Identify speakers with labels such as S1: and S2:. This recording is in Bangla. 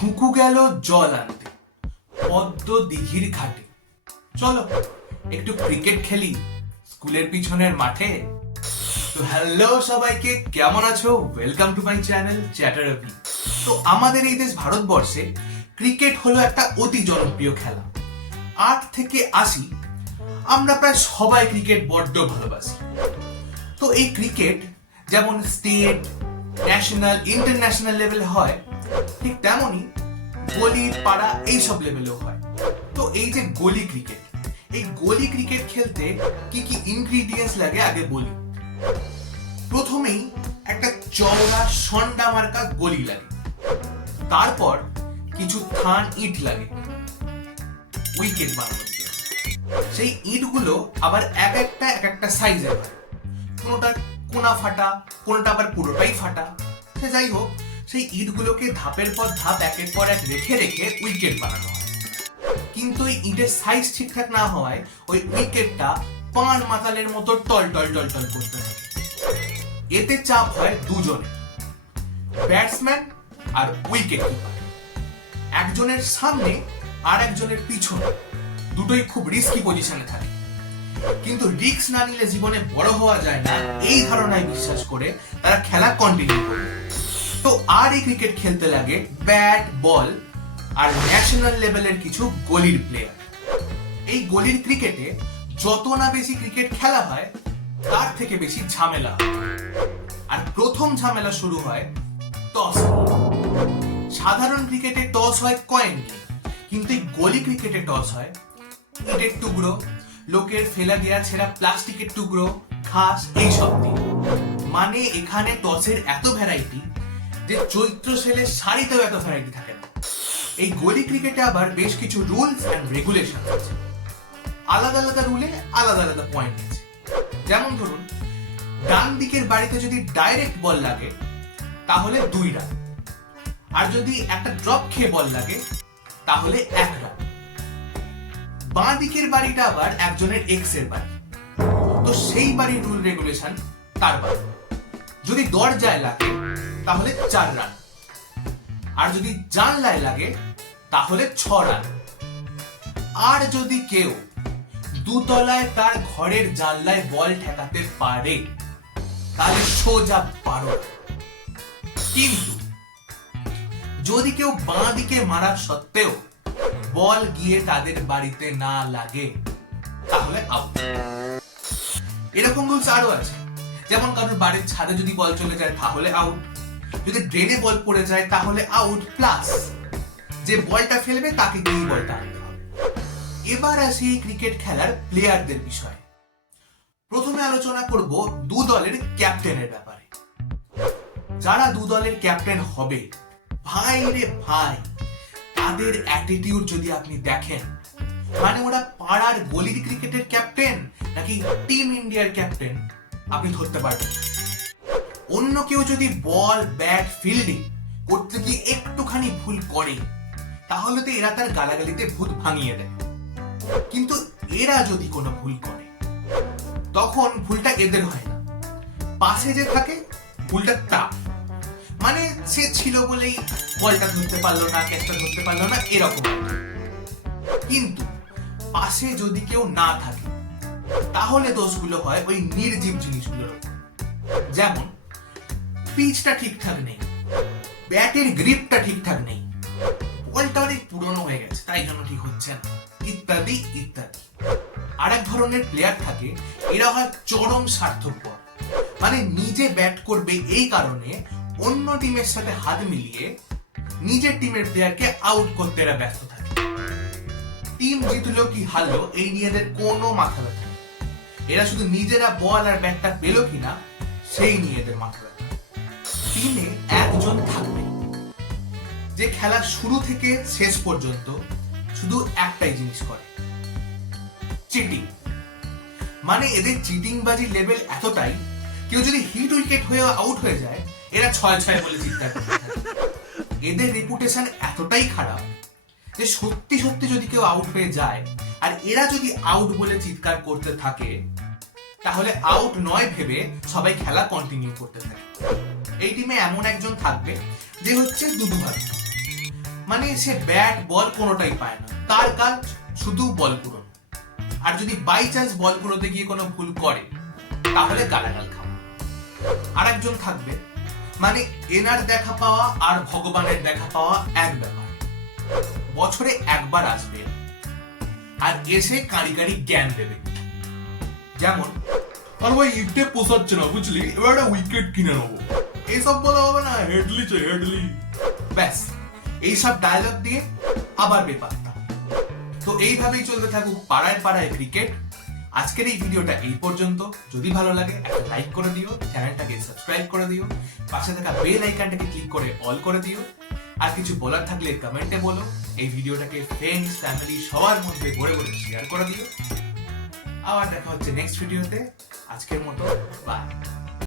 S1: খুকু গেল জল আনতে। পদ্ম দিঘির ঘাটে। চলো, একটু ক্রিকেট খেলি। স্কুলের পিছনের মাঠে। তো হ্যালো সবাইকে, কেমন আছো? Welcome to my channel Chatterbee তো আমাদের এই দেশ ভারতবর্ষে ক্রিকেট হলো একটা অতি জনপ্রিয় খেলা। আট থেকে আশি, আমরা প্রায় সবাই ক্রিকেট বড্ড ভালোবাসি। তো এই ক্রিকেট যেমন স্টেট ন্যাশনাল ইন্টারন্যাশনাল লেভেলে হয় ঠিক তেমনই গলি, পাড়া এইসব লেভেলেও হয়। তো এই যে গলি ক্রিকেট এই গলি ক্রিকেট খেলতে কি কি ইনগ্রিডিয়েন্টস লাগে আগে বলি। প্রথমেই একটা চওড়া সন্ডা মার্কা গলি লাগে। তারপর কিছু থান ইট লাগে। উইকেট বানানোর জন্য সেই ইটগুলো আবার এক একটা এক একটা সাইজের হয়। কোনোটা কোনা ফাটা, কোনোটা আবার পুরোটাই ফাটা। সে যাই হোক সেই ইটগুলোকে ধাপের পর ধাপ, একের পর এক রেখে রেখে উইকেট বানানো হয়। কিন্তু ওই ইটের সাইজ ঠিকঠাক না হওয়ায় ওই উইকেটটা পান মাতালের মতো টল টল টল টল করতে থাকে। এতে চাপ হয় দুজনে ব্যাটসম্যান আর উইকেট একজনের সামনে আর একজনের পিছনে। দুটোই খুব রিস্কি পজিশনে থাকে। কিন্তু রিস্ক না নিলে জীবনে বড় হওয়া যায় না। এই ধারণায় বিশ্বাস করে তারা খেলা কন্টিনিউ করে। তো আর এই ক্রিকেট খেলতে লাগে ব্যাট বল আর ন্যাশনাল লেভেলের কিছু গলির প্লেয়ার এই গলির ক্রিকেটে যত না বেশি ক্রিকেট খেলা হয়, তার থেকে বেশি ঝামেলা আর প্রথম ঝামেলা শুরু হয় টস সাধারণ ক্রিকেটে টস হয় কয়েন কিন্তু এই গলি ক্রিকেটে টস হয় ইটের টুকরো, লোকের ফেলা দেয়া ছেঁড়া প্লাস্টিকের টুকরো, ঘাস, এইসব দিয়ে। মানে এখানে টসের এত ভ্যারাইটি যে চৈত্র সেলের শাড়িতেও এত ভ্যারাইটি থাকে না। এই গলি ক্রিকেটে আবার বেশ কিছু রুলস অ্যান্ড রেগুলেশন আছে। আলাদা আলাদা রুলে আলাদা আলাদা পয়েন্ট আছে। যেমন ধরুন, ডান দিকের বাড়িতে যদি ডাইরেক্ট বল লাগে, তাহলে দুই রান আর যদি একটা ড্রপ খেয়ে বল লাগে, তাহলে এক রান বাঁ দিকের বাড়িটা আবার একজনের এক্সের বাড়ি। তো সেই বাড়ির রুল রেগুলেশন তার বাড়ি। যদি দরজায় লাগে তাহলে চার রান। আর যদি জানলায় লাগে, তাহলে ছ রান। আর যদি কেউ দুতলায় তার ঘরের জানলায় বল ঠেকাতে পারে, তাহলে সোজা বারো কিন্তু যদি কেউ বাঁ দিকে মারা সত্ত্বেও বল গিয়ে তাদের বাড়িতে না লাগে, তাহলে আউট এরকম রুলস আরও আছে। যেমন কারোর বাড়ির ছাদে যদি বল চলে যায়, তাহলে আউট যদি ড্রেনে বল পড়ে যায়, তাহলে আউট প্লাস যে বলটা ফেলবে, তাকে গিয়ে বলটা আনতে হবে। এবার আসি ক্রিকেট খেলার প্লেয়ারদের বিষয়ে। প্রথমে আলোচনা করব দু দলের ক্যাপ্টেনের ব্যাপারে। যারা দু দলের ক্যাপ্টেন হবে, ভাই রে ভাই, তাদের অ্যাটিটিউড যদি আপনি দেখেন মানে ওরা পাড়ার গলির ক্রিকেটের ক্যাপ্টেন নাকি টিম ইন্ডিয়ার ক্যাপ্টেন আপনি ধরতে পারবেন। অন্য কেউ যদি বল ব্যাট ফিল্ডিং করতে গিয়ে একটুখানি ভুল করে, তাহলে তো এরা তার গালাগালিতে ভূত ভাঙিয়ে দেয়। কিন্তু এরা যদি কোনো ভুল করে, তখন ভুলটা এদের হয় না। পাশে যে থাকে, ভুলটা তার। মানে সে ছিল বলেই বলটা ধরতে পারল না ক্যাচটা ধরতে পারল না, এরকম। কিন্তু পাশে যদি কেউ না থাকে, তাহলে দোষগুলো হয় ওই নির্জীব জিনিসগুলোর যেমন পিচটা ঠিকঠাক নেই। ব্যাটের গ্রিপটা ঠিকঠাক নেই। বলটা অনেক পুরনো হয়ে গেছে, তাই জন্য ঠিক হচ্ছে না। ইত্যাদি ইত্যাদি। আর এক ধরনের প্লেয়ার থাকে, এরা হয় চরম স্বার্থপর। মানে নিজে ব্যাট করবে এই কারণে অন্য টিমের সাথে হাত মিলিয়ে নিজের টিমের প্লেয়ারকে আউট করতে এরা ব্যস্ত থাকে। টিম জিতলো কি হারলো, এই নিয়ে এদের কোনো মাথা ব্যথা এরা শুধু নিজেরা বল আর ব্যাটটা পেল কিনা, সেই নিয়ে এদের মাথা ব্যথা টিমে একজন থাকবে। যে খেলা শুরু থেকে শেষ পর্যন্ত শুধু একটাই জিনিস করে চিটিং মানে এদের চিটিং বাজির লেভেল এতটাই, কেউ যদি হিট উইকেট হয়ে আউট হয়ে যায়, এরা ছয় ছয় বলে করতে এদের রেপুটেশন এতটাই খারাপ যে সত্যি সত্যি যদি কেউ আউট হয়ে যায়, আর এরা যদি আউট বলে চিৎকার করতে থাকে তাহলে আউট নয় ভেবে সবাই খেলা কন্টিনিউ করতে থাকে। এই টিমে এমন একজন থাকবে যে হচ্ছে দুদু মানে সে ব্যাট বল কোনোটাই পায় না। তার কাজ শুধু বল পূরণ আর যদি বাই চান্স বল পুরোতে গিয়ে কোনো ভুল করে, তাহলে গালাগাল খাওয়া। আর একজন থাকবে মানে এনার দেখা পাওয়া আর ভগবানের দেখা পাওয়া এক ব্যাপার। বছরে একবার আসবে। আর এসে কারি কারি জ্ঞান দেবে। যেমন,
S2: আর ভাই ইটে পোষাচ্ছে না, বুঝলি? এবার একটা উইকেট কিনে নেব। এইসব বলা হবে না হেডলি চাই হেডলি
S1: ব্যাস, এইসব ডায়লগ দিয়ে আবার বেপাত্তা। তো এইভাবেই চলতে থাকুক পাড়ায় পাড়ায় ক্রিকেট আজকের এই ভিডিওটা এই পর্যন্ত। যদি ভালো লাগে, একটা লাইক করে দিও চ্যানেলটাকে সাবস্ক্রাইব করে দিও, পাশে থাকা বেল আইকনটাকে ক্লিক করে অল করে দিও। আর কিছু বলার থাকলে কমেন্টে বলো, এই ভিডিওটাকে ফ্রেন্ডস ফ্যামিলি সবার মধ্যে ঘুরে ঘুরে শেয়ার করে দিও। আবার দেখা হচ্ছে নেক্সট ভিডিওতে আজকের মতো বাই